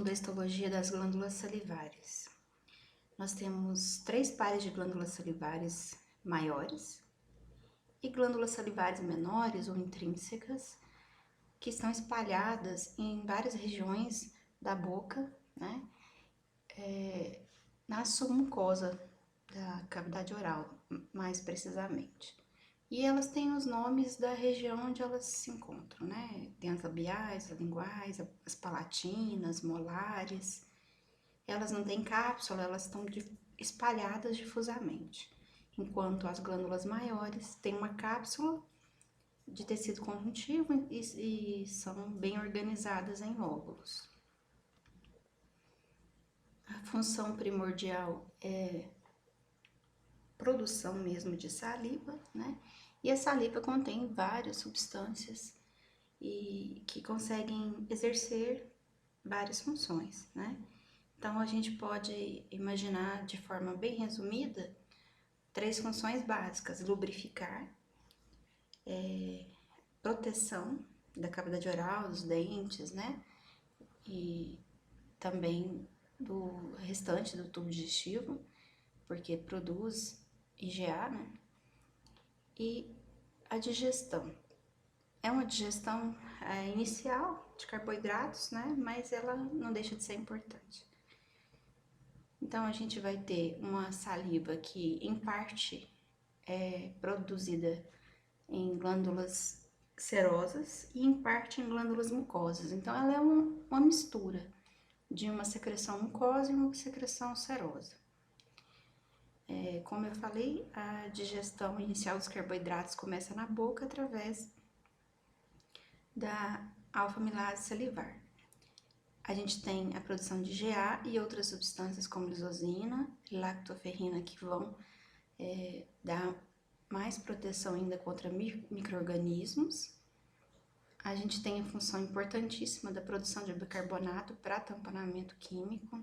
Da histologia das glândulas salivares. Nós temos 3 pares de glândulas salivares maiores e glândulas salivares menores ou intrínsecas, que estão espalhadas em várias regiões da boca, né? Na submucosa da cavidade oral, mais precisamente. E elas têm os nomes da região onde elas se encontram, né? Tem as labiais, as linguais, as palatinas, molares. Elas não têm cápsula, elas estão espalhadas difusamente, enquanto as glândulas maiores têm uma cápsula de tecido conjuntivo e são bem organizadas em lóbulos. A função primordial é produção mesmo de saliva, né? E a saliva contém várias substâncias e que conseguem exercer várias funções, né? Então, a gente pode imaginar de forma bem resumida 3 funções básicas: lubrificar, proteção da cavidade oral, dos dentes, né? E também do restante do tubo digestivo, porque produz IgA, né? E a digestão. É uma digestão inicial de carboidratos, né? Mas ela não deixa de ser importante. Então, a gente vai ter uma saliva que, em parte, é produzida em glândulas serosas e, em parte, em glândulas mucosas. Então, ela é uma mistura de uma secreção mucosa e uma secreção serosa. Como eu falei, a digestão inicial dos carboidratos começa na boca através da alfa-amilase salivar. A gente tem a produção de IgA e outras substâncias como lisozina, lactoferrina, que vão dar mais proteção ainda contra micro-organismos. A gente tem a função importantíssima da produção de bicarbonato para tamponamento químico.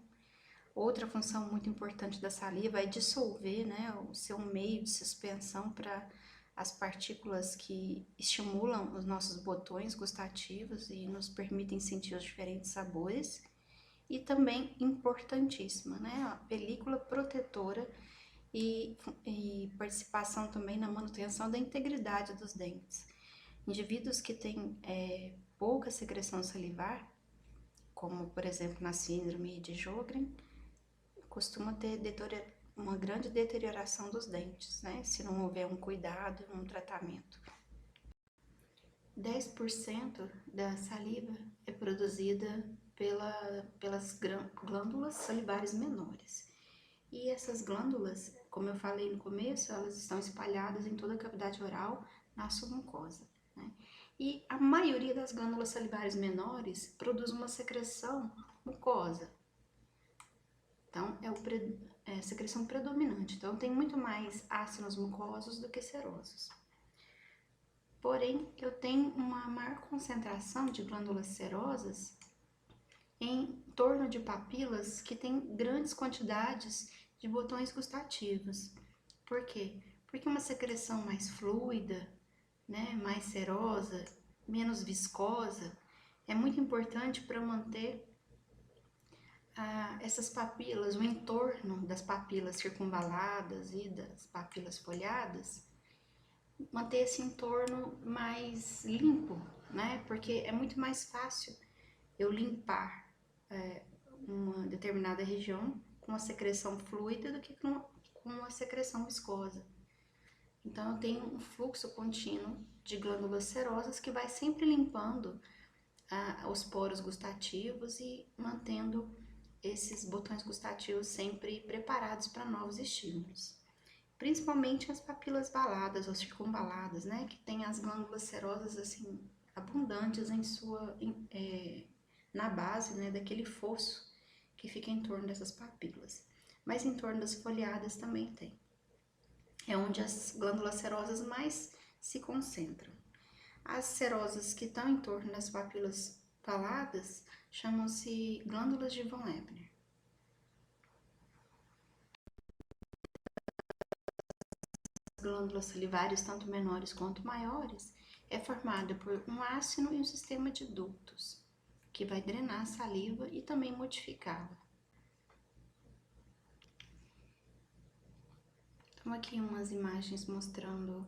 Outra função muito importante da saliva é dissolver, né, o seu meio de suspensão para as partículas que estimulam os nossos botões gustativos e nos permitem sentir os diferentes sabores. E também importantíssima, né, a película protetora e participação também na manutenção da integridade dos dentes. Indivíduos que têm pouca secreção salivar, como por exemplo na síndrome de Sjögren, costuma ter uma grande deterioração dos dentes, né? Se não houver um cuidado, um tratamento. 10% da saliva é produzida pelas glândulas salivares menores. E essas glândulas, como eu falei no começo, elas estão espalhadas em toda a cavidade oral, na submucosa, né? E a maioria das glândulas salivares menores produz uma secreção mucosa. Então, é a secreção predominante. Então, tem muito mais ácidos mucosos do que serosos. Porém, eu tenho uma maior concentração de glândulas serosas em torno de papilas que têm grandes quantidades de botões gustativos. Por quê? Porque uma secreção mais fluida, né, mais serosa, menos viscosa, é muito importante para manter essas papilas, o entorno das papilas circunvaladas e das papilas folhadas, manter esse entorno mais limpo, né? Porque é muito mais fácil eu limpar uma determinada região com a secreção fluida do que com a secreção viscosa. Então, eu tenho um fluxo contínuo de glândulas serosas que vai sempre limpando os poros gustativos e mantendo esses botões gustativos sempre preparados para novos estímulos. Principalmente as papilas valadas ou circunvaladas, né? Que tem as glândulas serosas assim abundantes na base, né, daquele fosso que fica em torno dessas papilas. Mas em torno das folhadas também tem. É onde as glândulas serosas mais se concentram. As serosas que estão em torno das papilas valadas chamam-se glândulas de von Ebner. As glândulas salivares, tanto menores quanto maiores, é formada por um ácido e um sistema de ductos, que vai drenar a saliva e também modificá-la. Então, aqui umas imagens mostrando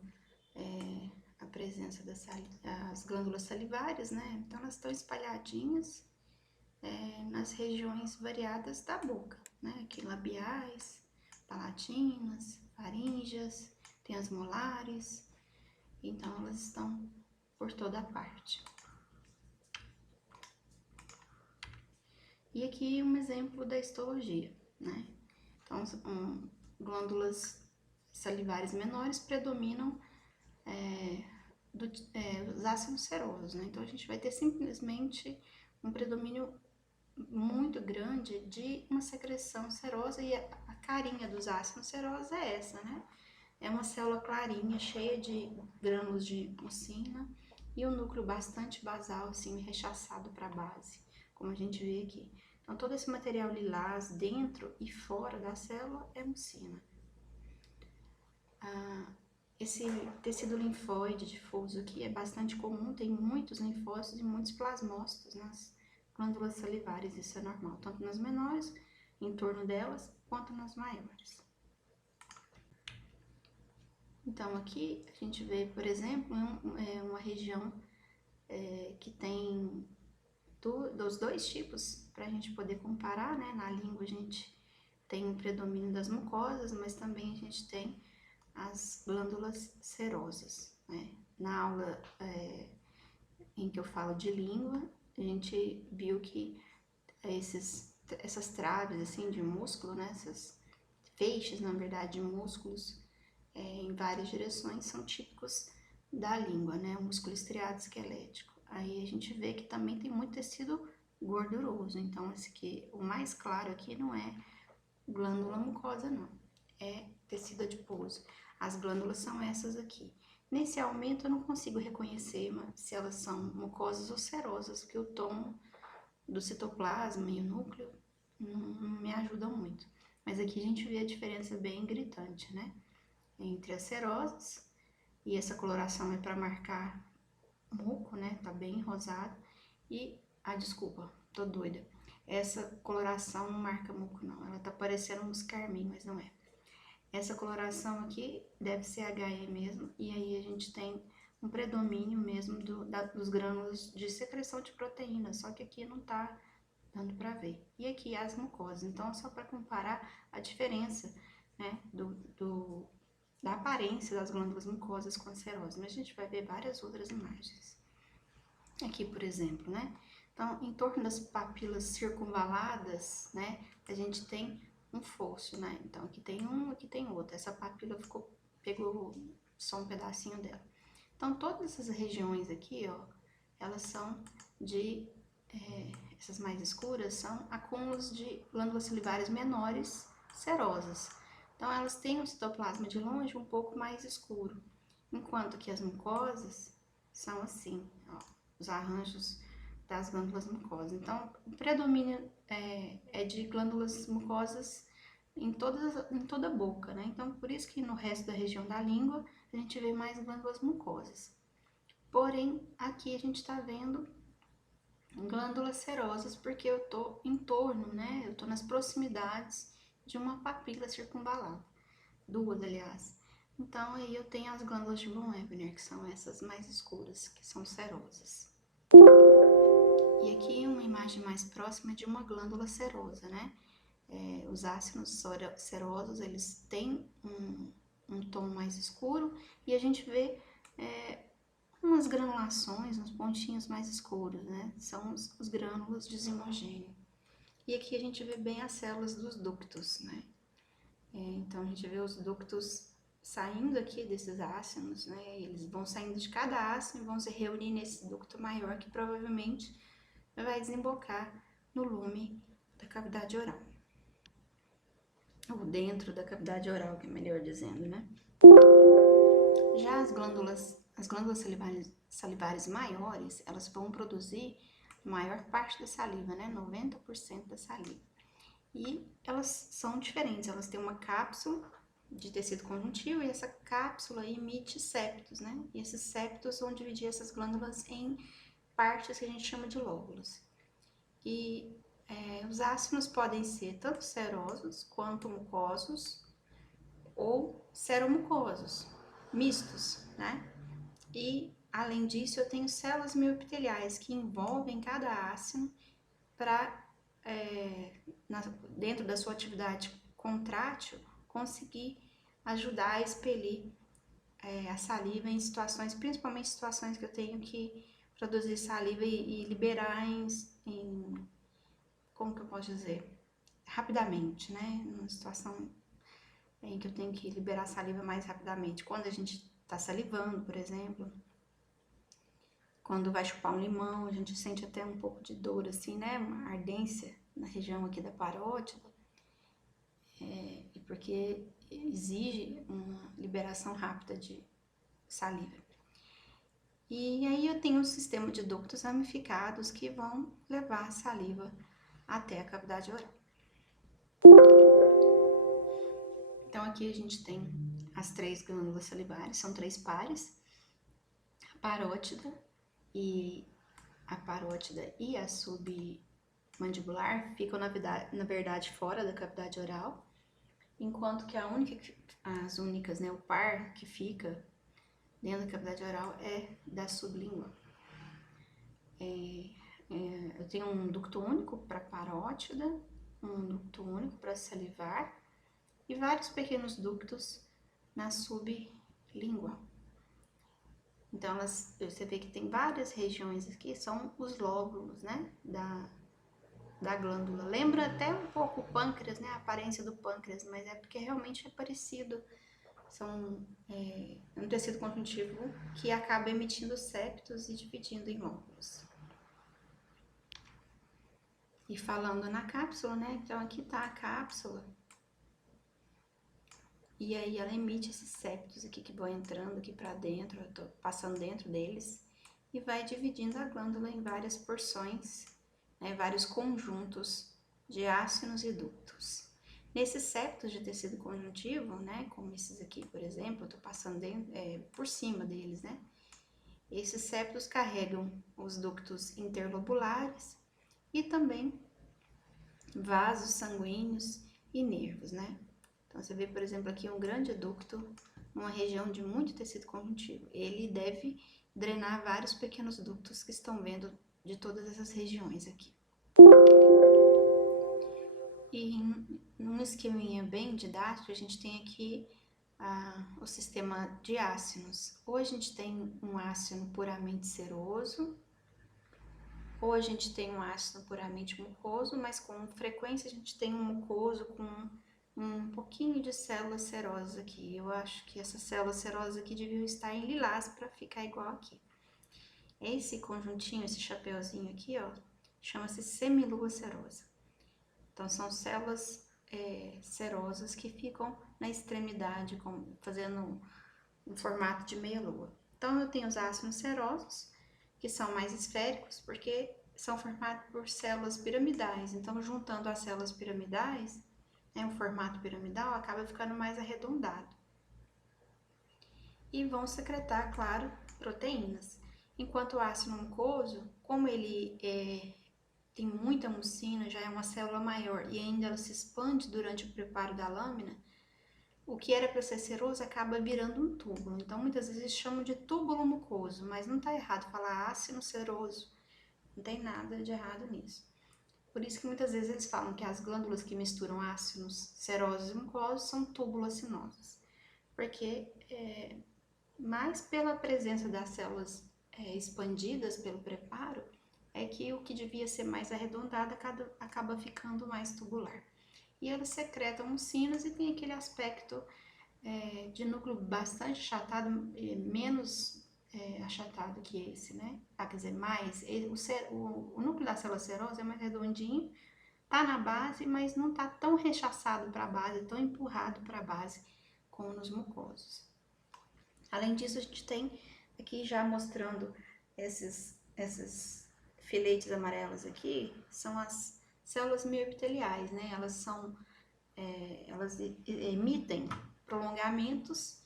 a presença das glândulas salivares, né? Então, elas estão espalhadinhas nas regiões variadas da boca, né? Aqui labiais, palatinas, faríngeas, tem as molares, então elas estão por toda parte. E aqui um exemplo da histologia, né? Então, glândulas salivares menores predominam os ácidos serosos, né? Então, a gente vai ter simplesmente um predomínio muito grande de uma secreção serosa, e a carinha dos ácidos serosos é essa, né? É uma célula clarinha, cheia de grânulos de mucina e um núcleo bastante basal, assim, rechaçado para a base, como a gente vê aqui. Então, todo esse material lilás dentro e fora da célula é mucina. Esse tecido linfóide difuso aqui é bastante comum, tem muitos linfócitos e muitos plasmócitos nas glândulas salivares, isso é normal, tanto nas menores, em torno delas, quanto nas maiores. Então, aqui a gente vê, por exemplo, uma região que tem dos dois tipos, para a gente poder comparar, né? Na língua a gente tem um predomínio das mucosas, mas também a gente tem as glândulas serosas, né? Na aula em que eu falo de língua, a gente viu que essas traves, assim, de músculo, né? Essas feixes, na verdade, de músculos em várias direções são típicos da língua, né? O músculo estriado esquelético. Aí a gente vê que também tem muito tecido gorduroso. Então, esse aqui, o mais claro aqui não é glândula mucosa, não. É tecido adiposo. As glândulas são essas aqui. Nesse aumento eu não consigo reconhecer se elas são mucosas ou serosas, porque o tom do citoplasma e o núcleo não me ajudam muito. Mas aqui a gente vê a diferença bem gritante, né? Entre as serosas, e essa coloração é para marcar muco, né? Tá bem rosado. E, desculpa, tô doida. Essa coloração não marca muco, não. Ela tá parecendo um carmim, mas não é. Essa coloração aqui deve ser HE mesmo, e aí a gente tem um predomínio mesmo dos grânulos de secreção de proteína, só que aqui não tá dando para ver. E aqui as mucosas, então só para comparar a diferença, né, da aparência das glândulas mucosas com as serosas, mas a gente vai ver várias outras imagens. Aqui, por exemplo, né, então em torno das papilas circunvaladas, né, a gente tem um fóssil, né, então aqui tem um, aqui tem outro, essa papila pegou só um pedacinho dela. Então todas essas regiões aqui, ó, elas são essas mais escuras são acúmulos de glândulas salivares menores serosas. Então, elas têm um citoplasma de longe um pouco mais escuro, enquanto que as mucosas são assim, ó, os arranjos das glândulas mucosas. Então, o predomínio é de glândulas mucosas em toda a boca, né? Então, por isso que no resto da região da língua a gente vê mais glândulas mucosas. Porém, aqui a gente está vendo glândulas serosas porque eu tô em torno, né? Eu tô nas proximidades de uma papila circunvalada, duas, aliás. Então, aí eu tenho as glândulas de von Ebner, que são essas mais escuras, que são serosas. E aqui uma imagem mais próxima de uma glândula serosa, né? Os ácidos serosos, eles têm um tom mais escuro e a gente vê umas granulações, uns pontinhos mais escuros, né? São os grânulos de zimogênio. E aqui a gente vê bem as células dos ductos, né? Então, a gente vê os ductos saindo aqui desses ácidos, né? Eles vão saindo de cada ácido e vão se reunir nesse ducto maior, que provavelmente vai desembocar no lume da cavidade oral. Ou dentro da cavidade oral, que é melhor dizendo, né? Já as glândulas salivares maiores, elas vão produzir a maior parte da saliva, né? 90% da saliva. E elas são diferentes, elas têm uma cápsula de tecido conjuntivo e essa cápsula emite septos, né? E esses septos vão dividir essas glândulas em partes que a gente chama de lóbulos. E os ácidos podem ser tanto serosos quanto mucosos ou seromucosos, mistos, né? E, além disso, eu tenho células mioepiteliais que envolvem cada ácido para, dentro da sua atividade contrátil, conseguir ajudar a expelir a saliva em situações, principalmente situações que eu tenho que produzir saliva e liberar como que eu posso dizer? Rapidamente, né? Numa situação em que eu tenho que liberar saliva mais rapidamente. Quando a gente está salivando, por exemplo, quando vai chupar um limão, a gente sente até um pouco de dor, assim, né? Uma ardência na região aqui da parótida, e porque exige uma liberação rápida de saliva. E aí eu tenho um sistema de ductos ramificados que vão levar a saliva até a cavidade oral. Então aqui a gente tem as 3 glândulas salivares, são 3 pares, a parótida e a submandibular ficam na verdade fora da cavidade oral, enquanto que as únicas, né, o par que fica dentro da cavidade oral é da sublíngua. Eu tenho um ducto único para parótida, um ducto único para salivar e vários pequenos ductos na sublíngua. Então, você vê que tem várias regiões aqui, são os lóbulos, né, da glândula. Lembra até um pouco o pâncreas, né, a aparência do pâncreas, mas é porque realmente é parecido. É um tecido conjuntivo que acaba emitindo septos e dividindo em lóbulos. E falando na cápsula, né, então aqui tá a cápsula. E aí ela emite esses septos aqui que vão entrando aqui para dentro, eu tô passando dentro deles, e vai dividindo a glândula em várias porções, né, vários conjuntos de ácinos e ductos. Nesses septos de tecido conjuntivo, né, como esses aqui, por exemplo, eu tô passando por cima deles, né, esses septos carregam os ductos interlobulares e também vasos sanguíneos e nervos, né. Então, você vê, por exemplo, aqui um grande ducto, numa região de muito tecido conjuntivo. Ele deve drenar vários pequenos ductos que estão vendo de todas essas regiões aqui. E num esqueminha bem didático, a gente tem aqui o sistema de ácinos. Ou a gente tem um ácino puramente seroso, ou a gente tem um ácido puramente mucoso, mas com frequência a gente tem um mucoso com um pouquinho de células serosas aqui. Eu acho que essas células serosas aqui deviam estar em lilás para ficar igual aqui. Esse conjuntinho, esse chapeuzinho aqui, ó, chama-se semilua serosa. Então, são células serosas que ficam na extremidade, fazendo um formato de meia-lua. Então, eu tenho os ácidos serosos, que são mais esféricos, porque são formados por células piramidais. Então, juntando as células piramidais, um formato piramidal, acaba ficando mais arredondado. E vão secretar, claro, proteínas. Enquanto o ácido mucoso, como ele tem muita mucina, já é uma célula maior e ainda ela se expande durante o preparo da lâmina, o que era para ser seroso acaba virando um túbulo. Então, muitas vezes chamam de túbulo mucoso, mas não está errado falar ácido seroso. Não tem nada de errado nisso. Por isso que muitas vezes eles falam que as glândulas que misturam ácidos serosos e mucosos são tubuloacinosas. Porque mais pela presença das células expandidas pelo preparo, é que o que devia ser mais arredondado acaba ficando mais tubular. E elas secretam mucinas e tem aquele aspecto de núcleo bastante achatado, menos achatado que esse, né? Quer dizer, mais. O núcleo da célula serosa é mais redondinho, tá na base, mas não tá tão rechaçado para a base, tão empurrado para a base como nos mucosos. Além disso, a gente tem aqui já mostrando esses filetes amarelos aqui, são as células mioepiteliais, né? Elas emitem prolongamentos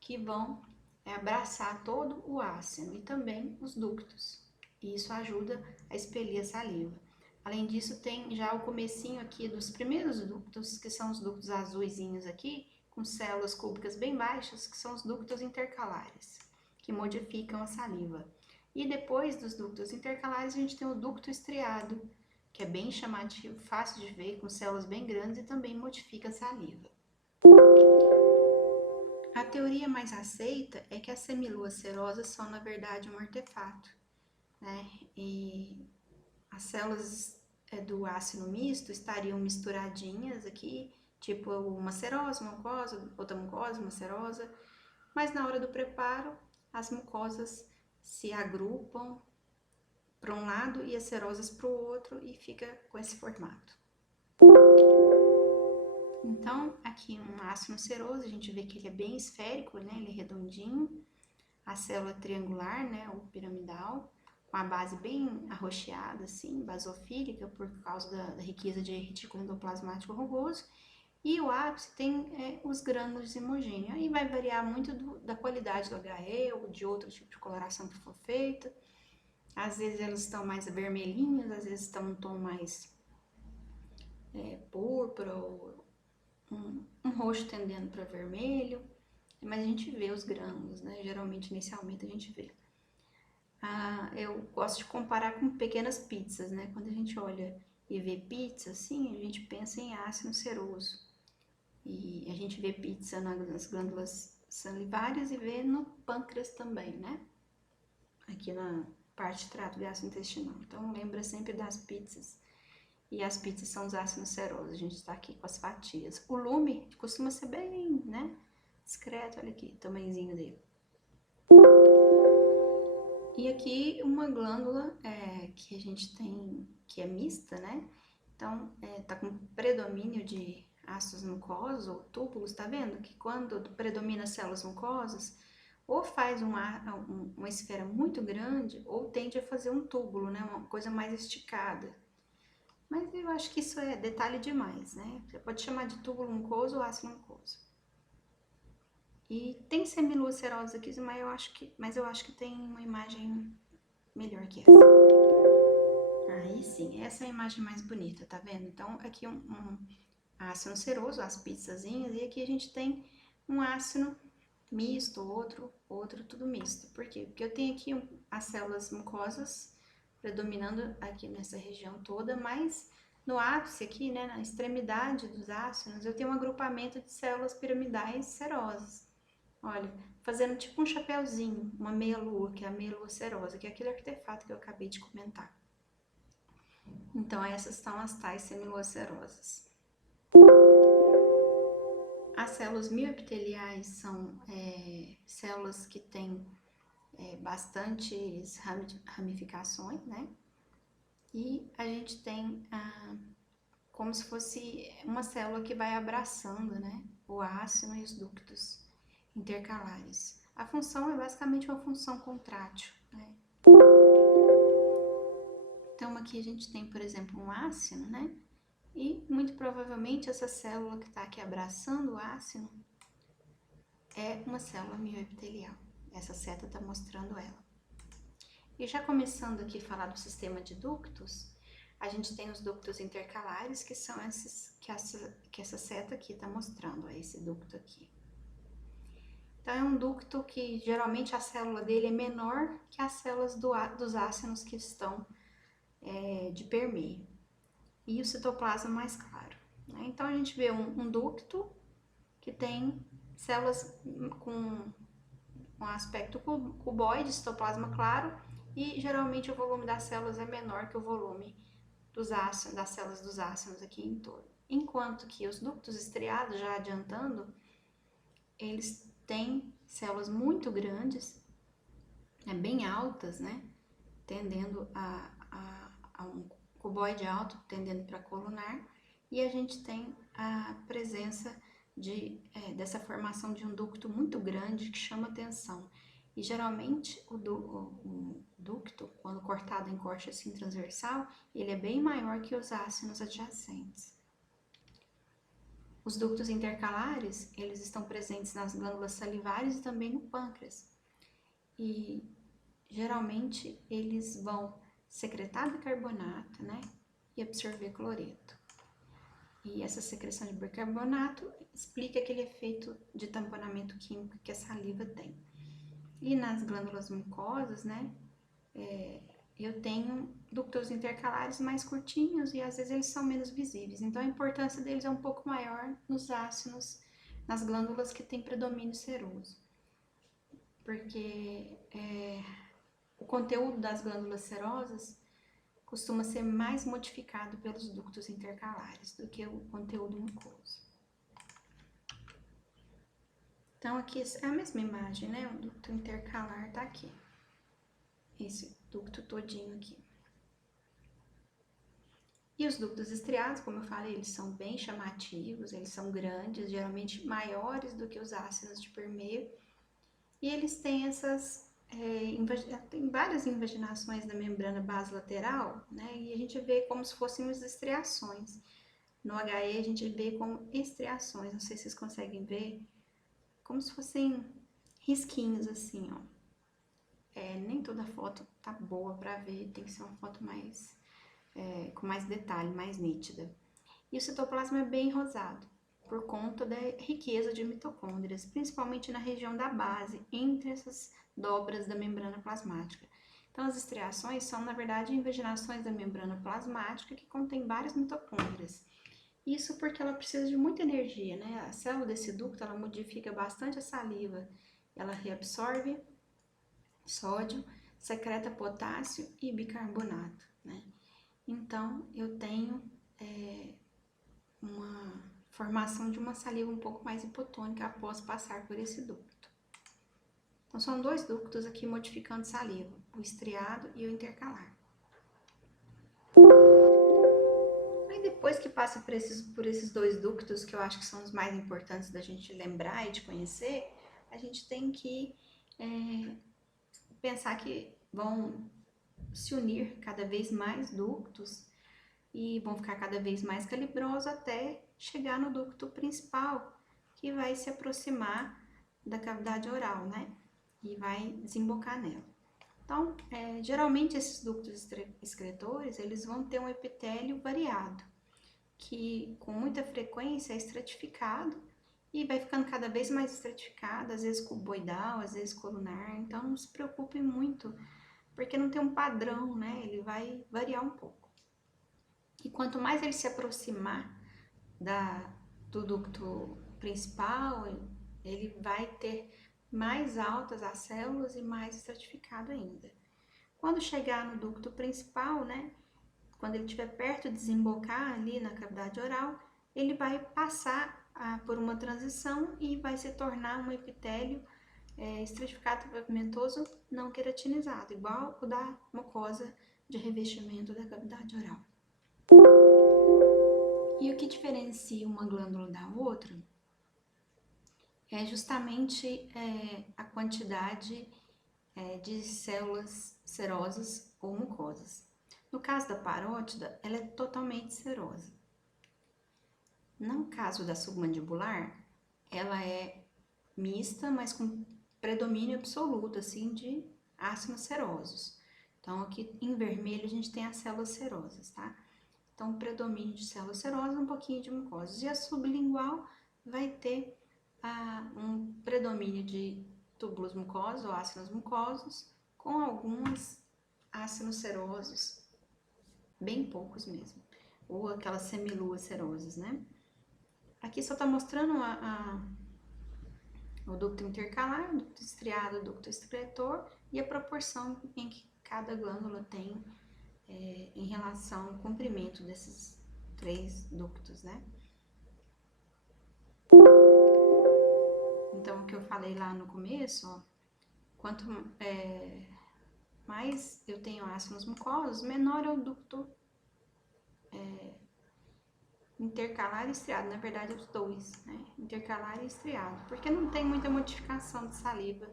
que vão abraçar todo o ácido e também os ductos. E isso ajuda a expelir a saliva. Além disso, tem já o comecinho aqui dos primeiros ductos, que são os ductos azuisinhos aqui, com células cúbicas bem baixas, que são os ductos intercalares, que modificam a saliva. E depois dos ductos intercalares, a gente tem o ducto estriado, que é bem chamativo, fácil de ver, com células bem grandes e também modifica a saliva. A teoria mais aceita é que as semiluas serosas são, na verdade, um artefato, né? E as células do ácido misto estariam misturadinhas aqui, tipo uma serosa, uma mucosa, outra mucosa, uma serosa, mas na hora do preparo, as mucosas se agrupam para um lado e as serosas para o outro e fica com esse formato. Então, aqui um ácido seroso, a gente vê que ele é bem esférico, né? Ele é redondinho, a célula triangular, né? Ou piramidal, com a base bem arroxeada, assim, basofílica, por causa da riqueza de retículo endoplasmático rugoso. E o ápice tem os grânulos homogêneos. Aí vai variar muito da qualidade do HE ou de outro tipo de coloração que for feita. Às vezes elas estão mais vermelhinhas, às vezes estão um tom mais púrpura ou um roxo tendendo para vermelho. Mas a gente vê os grânulos, né? Geralmente, inicialmente, a gente vê. Eu gosto de comparar com pequenas pizzas, né? Quando a gente olha e vê pizza, assim, a gente pensa em ácido seroso. E a gente vê pizza nas glândulas salivárias e vê no pâncreas também, né? Aqui na parte de trato gastrointestinal. Então, lembra sempre das pizzas. E as pizzas são os ácidos serosos. A gente está aqui com as fatias. O lume costuma ser bem, né? Discreto, olha aqui, o tamanhozinho dele. E aqui uma glândula que a gente tem, que é mista, né? Então, tá com predomínio de ácidos mucosos ou túbulos, tá vendo? Que quando predomina células mucosas, ou faz uma esfera muito grande, ou tende a fazer um túbulo, né? Uma coisa mais esticada. Mas eu acho que isso é detalhe demais, né? Você pode chamar de túbulo mucoso ou ácido mucoso. E tem semiluas serosas aqui, mas eu acho que tem uma imagem melhor que essa. Aí sim, essa é a imagem mais bonita, tá vendo? Então, aqui um ácido seroso, as pizzazinhas, e aqui a gente tem um ácido misto, outro tudo misto. Por quê? Porque eu tenho aqui as células mucosas predominando aqui nessa região toda, mas no ápice aqui, né, na extremidade dos ácidos, eu tenho um agrupamento de células piramidais serosas. Olha, fazendo tipo um chapéuzinho, uma meia-lua, que é a meia-lua serosa, que é aquele artefato que eu acabei de comentar. Então, essas são as tais semiluas serosas. As células mioepiteliais são células que têm bastantes ramificações, né? E a gente tem como se fosse uma célula que vai abraçando, né? O ácido e os ductos intercalares. A função é basicamente uma função contrátil, né? Então, aqui a gente tem, por exemplo, um ácido, né? E, muito provavelmente, essa célula que está aqui abraçando o ácido é uma célula mioepitelial. Essa seta está mostrando ela. E já começando aqui a falar do sistema de ductos, a gente tem os ductos intercalares, que são esses que essa seta aqui está mostrando, esse ducto aqui. Então, é um ducto que geralmente a célula dele é menor que as células dos ácidos que estão de permeio. E o citoplasma mais claro, né? Então, a gente vê um ducto que tem células com um aspecto cuboide, citoplasma claro, e geralmente o volume das células é menor que o volume das células dos ácidos aqui em torno. Enquanto que os ductos estriados, já adiantando, eles têm células muito grandes, bem altas, né? Tendendo a um cuboide alto, tendendo para colunar, e a gente tem a presença dessa formação de um ducto muito grande que chama atenção. E geralmente o ducto, quando cortado em corte assim transversal, ele é bem maior que os ácidos adjacentes. Os ductos intercalares, eles estão presentes nas glândulas salivares e também no pâncreas. E geralmente eles vão secretar bicarbonato, né? e absorver cloreto. E essa secreção de bicarbonato explica aquele efeito de tamponamento químico que a saliva tem. E nas glândulas mucosas, né, eu tenho ductos intercalares mais curtinhos e às vezes eles são menos visíveis. Então a importância deles é um pouco maior nos ácidos, nas glândulas que têm predomínio seroso. Porque o conteúdo das glândulas serosas costuma ser mais modificado pelos ductos intercalares do que o conteúdo mucoso. Então, aqui é a mesma imagem, né? O ducto intercalar tá aqui. Esse ducto todinho aqui. E os ductos estriados, como eu falei, eles são bem chamativos, eles são grandes, geralmente maiores do que os ácidos de permeio. E eles têm tem várias invaginações da membrana basolateral, né? E a gente vê como se fossem as estriações. No HE a gente vê como estriações, não sei se vocês conseguem ver, como se fossem risquinhos assim, ó. Nem toda foto tá boa pra ver, tem que ser uma foto mais, com mais detalhe, mais nítida. E o citoplasma é bem rosado, por conta da riqueza de mitocôndrias, principalmente na região da base, entre essas dobras da membrana plasmática. Então, as estriações são, na verdade, invaginações da membrana plasmática que contém várias mitocôndrias. Isso porque ela precisa de muita energia, né? A célula desse ducto, ela modifica bastante a saliva, ela reabsorve sódio, secreta potássio e bicarbonato, né? Então, eu tenho uma formação de uma saliva um pouco mais hipotônica após passar por esse ducto. Então, são dois ductos aqui modificando saliva, o estriado e o intercalar. Aí, depois que passa por esses dois ductos, que eu acho que são os mais importantes da gente lembrar e de conhecer, a gente tem que pensar que vão se unir cada vez mais ductos e vão ficar cada vez mais calibrosos até chegar no ducto principal, que vai se aproximar da cavidade oral, né? E vai desembocar nela. Então, geralmente esses ductos excretores, eles vão ter um epitélio variado, que com muita frequência é estratificado e vai ficando cada vez mais estratificado, às vezes cuboidal, às vezes colunar. Então, não se preocupem muito, porque não tem um padrão, né? Ele vai variar um pouco. E quanto mais ele se aproximar do ducto principal, ele vai ter mais altas as células e mais estratificado ainda. Quando chegar no ducto principal, né, quando ele estiver perto de desembocar ali na cavidade oral, ele vai passar por uma transição e vai se tornar um epitélio estratificado pavimentoso não queratinizado, igual o da mucosa de revestimento da cavidade oral. E o que diferencia uma glândula da outra é justamente a quantidade de células serosas ou mucosas. No caso da parótida, ela é totalmente serosa. No caso da submandibular, ela é mista, mas com predomínio absoluto, assim, de ácidos serosos. Então, aqui em vermelho a gente tem as células serosas, tá? Então, predomínio de células serosas, um pouquinho de mucosas. E a sublingual vai ter um predomínio de túbulos mucosos ou ácidos mucosos, com alguns ácidos serosos, bem poucos mesmo, ou aquelas semiluas serosas, né? Aqui só tá mostrando o ducto intercalar, o ducto estriado, o ducto excretor e a proporção em que cada glândula tem em relação ao comprimento desses três ductos, né? Então, o que eu falei lá no começo, ó, quanto mais eu tenho ácidos mucosos, menor é o ducto intercalar e estriado, na verdade os dois, né? Intercalar e estriado, porque não tem muita modificação de saliva,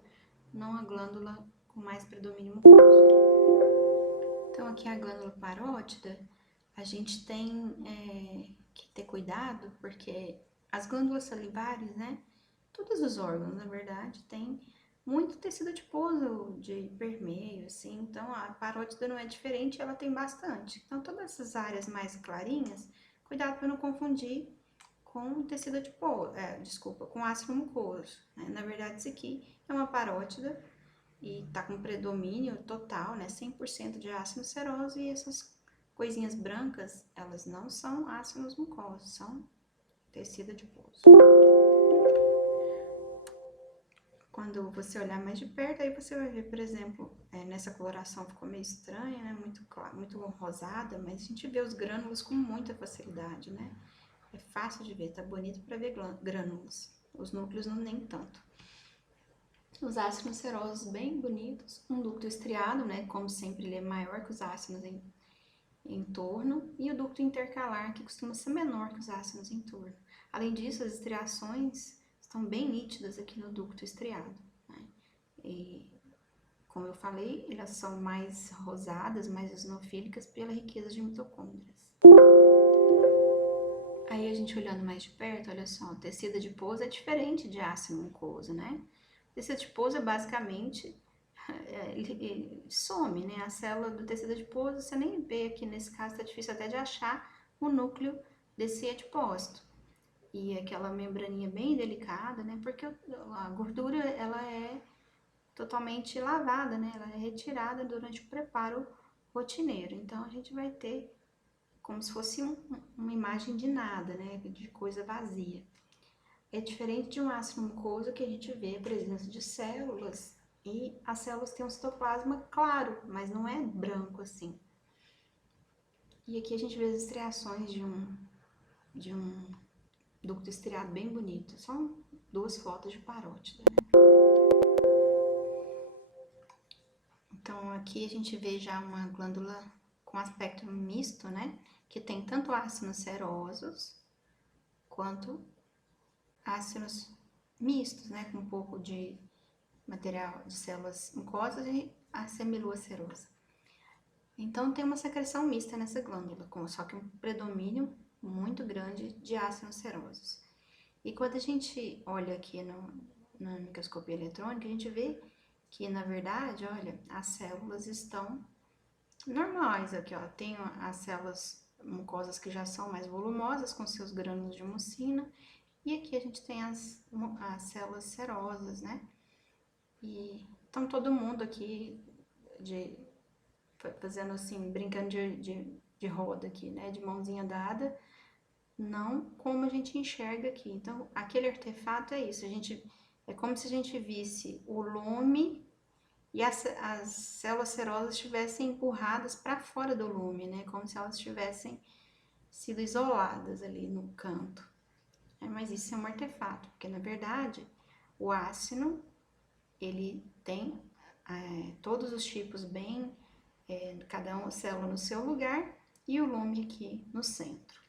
não a glândula com mais predomínio mucoso. Então, aqui a glândula parótida, a gente tem que ter cuidado, porque as glândulas salivares, né? Todos os órgãos, na verdade, têm muito tecido adiposo de permeio, assim, então a parótida não é diferente, ela tem bastante. Então, todas essas áreas mais clarinhas, cuidado para não confundir com tecido adiposo, desculpa, com ácido mucoso, né? Na verdade, isso aqui é uma parótida e tá com predomínio total, né, 100% de ácido seroso, e essas coisinhas brancas, elas não são ácidos mucosos, são tecido adiposo. Quando você olhar mais de perto, aí você vai ver, por exemplo, nessa coloração ficou meio estranha, né, muito clara, muito rosada, mas a gente vê os grânulos com muita facilidade, né? É fácil de ver, tá bonito para ver grânulos. Os núcleos não nem tanto. Os ácidos serosos bem bonitos, um ducto estriado, né? Como sempre, ele é maior que os ácidos em torno, e o ducto intercalar, que costuma ser menor que os ácidos em torno. Além disso, as estriações estão bem nítidas aqui no ducto estriado, né? E, como eu falei, elas são mais rosadas, mais eosinofílicas pela riqueza de mitocôndrias. Aí a gente olhando mais de perto, olha só, tecido adiposo é diferente de ácido mucoso, né? Tecido adiposo é basicamente, ele some, né? A célula do tecido adiposo, você nem vê aqui, nesse caso tá difícil até de achar o núcleo desse adipócito. E aquela membraninha bem delicada, né? Porque a gordura, ela é totalmente lavada, né? Ela é retirada durante o preparo rotineiro. Então, a gente vai ter como se fosse uma imagem de nada, né? De coisa vazia. É diferente de um ácido mucoso, que a gente vê a presença de células, e as células têm um citoplasma claro, mas não é branco assim. E aqui a gente vê as estriações de um ducto estriado bem bonito. São duas fotos de parótida, né? Então aqui a gente vê já uma glândula com aspecto misto, né? Que tem tanto ácidos serosos quanto ácidos mistos, né? Com um pouco de material de células mucosas e a semilua serosa. Então tem uma secreção mista nessa glândula, só que um predomínio muito grande de ácidos serosos. E quando a gente olha aqui na microscopia eletrônica, a gente vê que, na verdade, olha, as células estão normais aqui, ó. Tem as células mucosas que já são mais volumosas, com seus grânulos de mucina, e aqui a gente tem as células serosas, né? E então todo mundo aqui fazendo assim, brincando de roda aqui, né? De mãozinha dada, não como a gente enxerga aqui. Então, aquele artefato é isso, é como se a gente visse o lume e as células serosas estivessem empurradas para fora do lume, né? Como se elas tivessem sido isoladas ali no canto. Mas isso é um artefato, porque na verdade o ácido, ele tem todos os tipos bem, cada uma célula no seu lugar, e o lume aqui no centro.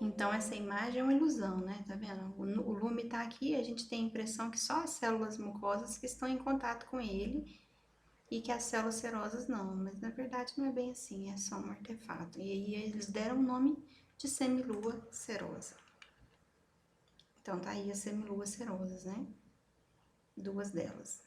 Então, essa imagem é uma ilusão, né? Tá vendo? O lume tá aqui, a gente tem a impressão que só as células mucosas que estão em contato com ele e que as células serosas não, mas na verdade não é bem assim, é só um artefato. E aí eles deram o nome de semilua serosa. Então, tá aí as semiluas serosas, né? Duas delas.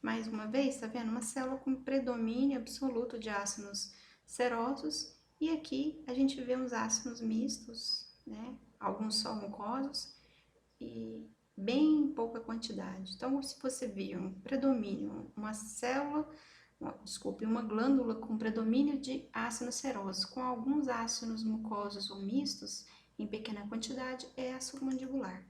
Mais uma vez, tá vendo? Uma célula com predomínio absoluto de ácidos serosos, e aqui a gente vê uns ácidos mistos, né? Alguns só mucosos e bem pouca quantidade. Então, se você vir um predomínio, uma glândula com predomínio de ácidos serosos, com alguns ácidos mucosos ou mistos em pequena quantidade, é a submandibular.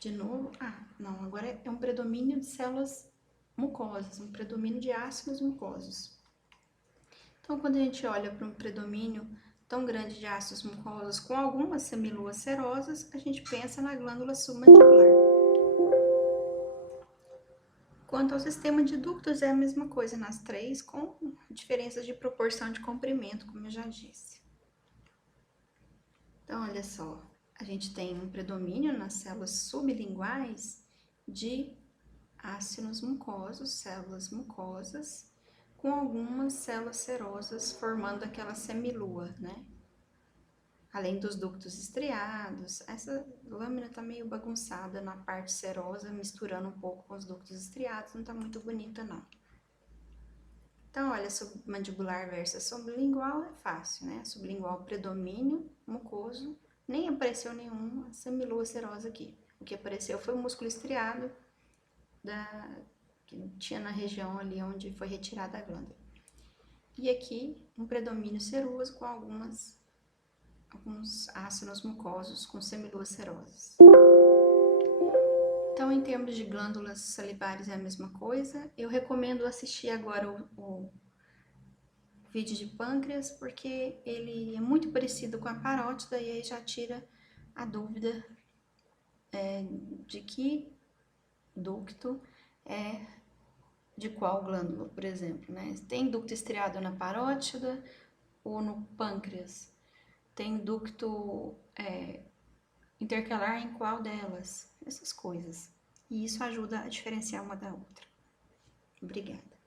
De novo, não, agora é um predomínio de células mucosas, um predomínio de ácidos mucosos. Então, quando a gente olha para um predomínio tão grande de ácidos mucosos com algumas semiluas serosas, a gente pensa na glândula submandibular. Quanto ao sistema de ductos, é a mesma coisa nas três, com diferenças de proporção de comprimento, como eu já disse. Então, olha só, a gente tem um predomínio nas células sublinguais de ácidos mucosos, células mucosas, com algumas células serosas formando aquela semilua, né? além dos ductos estriados. Essa lâmina tá meio bagunçada na parte serosa, misturando um pouco com os ductos estriados, não tá muito bonita não. Então, olha, submandibular versus sublingual é fácil, né? Sublingual predomínio mucoso, nem apareceu nenhuma semilua serosa aqui. O que apareceu foi o músculo estriado que tinha na região ali onde foi retirada a glândula. E aqui, um predomínio seroso com alguns ácidos mucosos com semiluas serosas. Então, em termos de glândulas salivares é a mesma coisa. Eu recomendo assistir agora o vídeo de pâncreas, porque ele é muito parecido com a parótida e aí já tira a dúvida de que ducto é de qual glândula, por exemplo, né? Tem ducto estriado na parótida ou no pâncreas? Tem ducto intercalar em qual delas? Essas coisas. E isso ajuda a diferenciar uma da outra. Obrigada.